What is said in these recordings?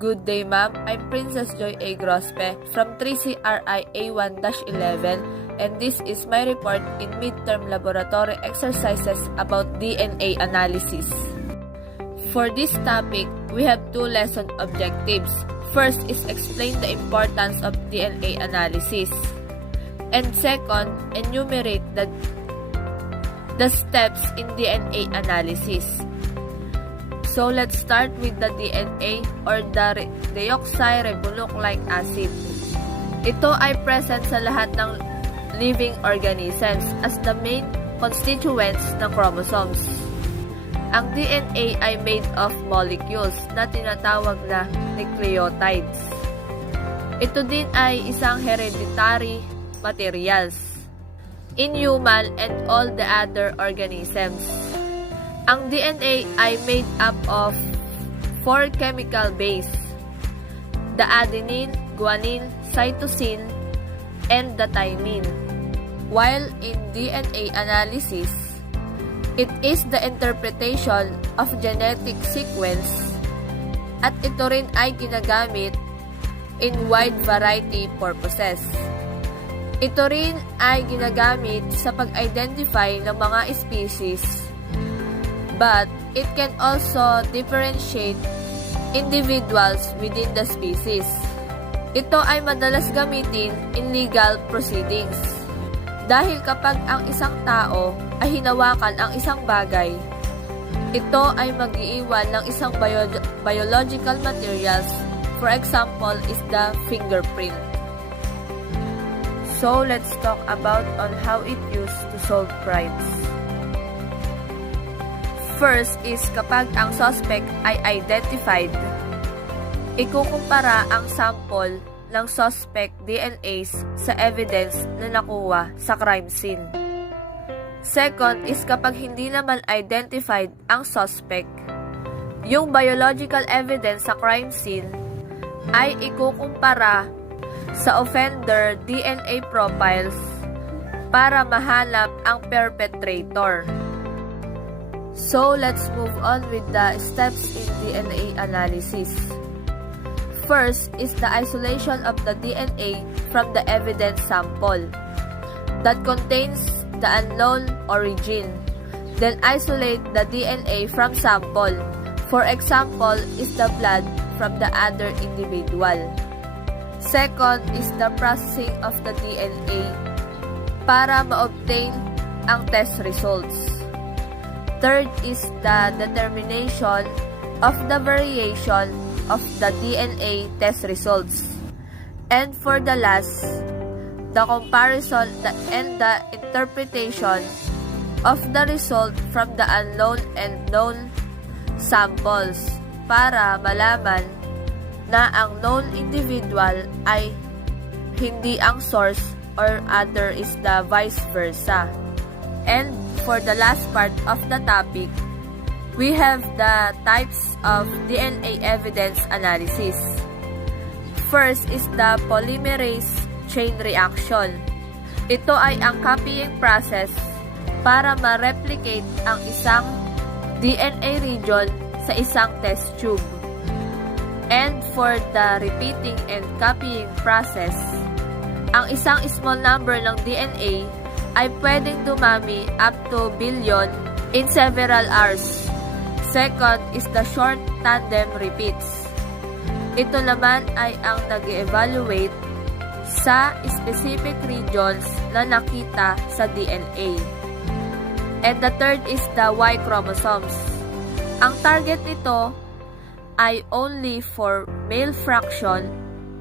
Good day, ma'am. I'm Princess Joy A. Grospe from 3CRI A1-11, and this is my report in midterm laboratory exercises about DNA analysis. For this topic, we have two lesson objectives. First is explain the importance of DNA analysis. And second, enumerate the steps in DNA analysis. So let's start with the DNA or the deoxyribonucleic acid. Ito ay present sa lahat ng living organisms as the main constituents ng chromosomes. Ang DNA ay made of molecules na tinatawag na nucleotides. Ito din ay isang hereditary materials in human and all the other organisms. Ang DNA ay made up of 4 chemical base: the adenine, guanine, cytosine, and the thymine. While in DNA analysis, it is the interpretation of genetic sequence at ito rin ay ginagamit in wide variety purposes. Ito rin ay ginagamit sa pag-identify ng mga species, but it can also differentiate individuals within the species. Ito ay madalas gamitin in legal proceedings. Dahil kapag ang isang tao ay hinawakan ang isang bagay, ito ay mag-iiwan ng isang biological materials. For example is the fingerprint. So let's talk about on how it used to solve crimes. First is kapag ang suspect ay identified, ikukumpara ang sample ng suspect DNAs sa evidence na nakuha sa crime scene. Second is kapag hindi naman identified ang suspect, yung biological evidence sa crime scene ay ikukumpara sa offender DNA profiles para mahanap ang perpetrator. So, let's move on with the steps in DNA analysis. First is the isolation of the DNA from the evidence sample that contains the unknown origin. Then isolate the DNA from sample. For example, is the blood from the other individual. Second is the processing of the DNA para ma-obtain ang test results. Third is the determination of the variation of the DNA test results. And for the last, the comparison and the interpretation of the result from the unknown and known samples para malaman na ang known individual ay hindi ang source or other is the vice versa. And for the last part of the topic, we have the types of DNA evidence analysis. First is the polymerase chain reaction. Ito ay ang copying process para ma-replicate ang isang DNA region sa isang test tube. And for the repeating and copying process, ang isang small number ng DNA ay pwedeng dumami up to billion in several hours. Second is the short tandem repeats. Ito naman ay ang nag-evaluate sa specific regions na nakita sa DNA. And the third is the Y chromosomes. Ang target nito ay only for male fraction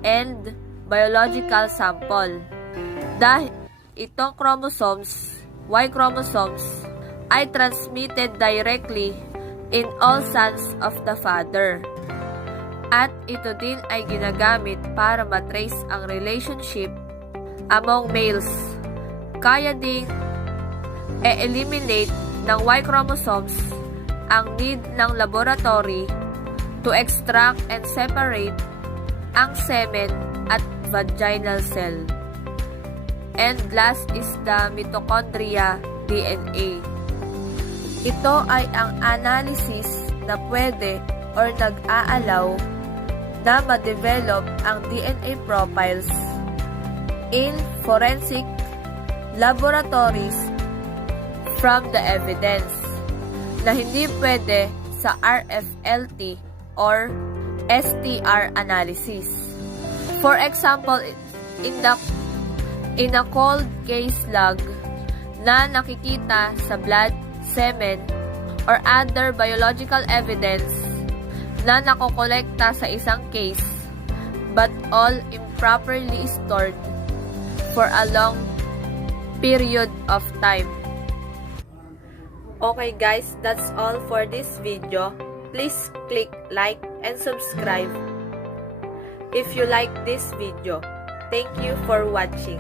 and biological sample. Dahil itong chromosomes, Y chromosomes, ay transmitted directly in all sons of the father. At ito din ay ginagamit para matrace ang relationship among males. Kaya ding eliminate ng Y chromosomes ang need ng laboratory to extract and separate ang semen at vaginal cell. And last is the mitochondria DNA. Ito ay ang analysis na pwede or nag-aalaw na ma-develop ang DNA profiles in forensic laboratories from the evidence na hindi pwede sa RFLT or STR analysis. For example, in a cold case log na nakikita sa blood, semen, or other biological evidence na nakokolekta sa isang case but all improperly stored for a long period of time. Okay guys, that's all for this video. Please click like and subscribe if you like this video. Thank you for watching.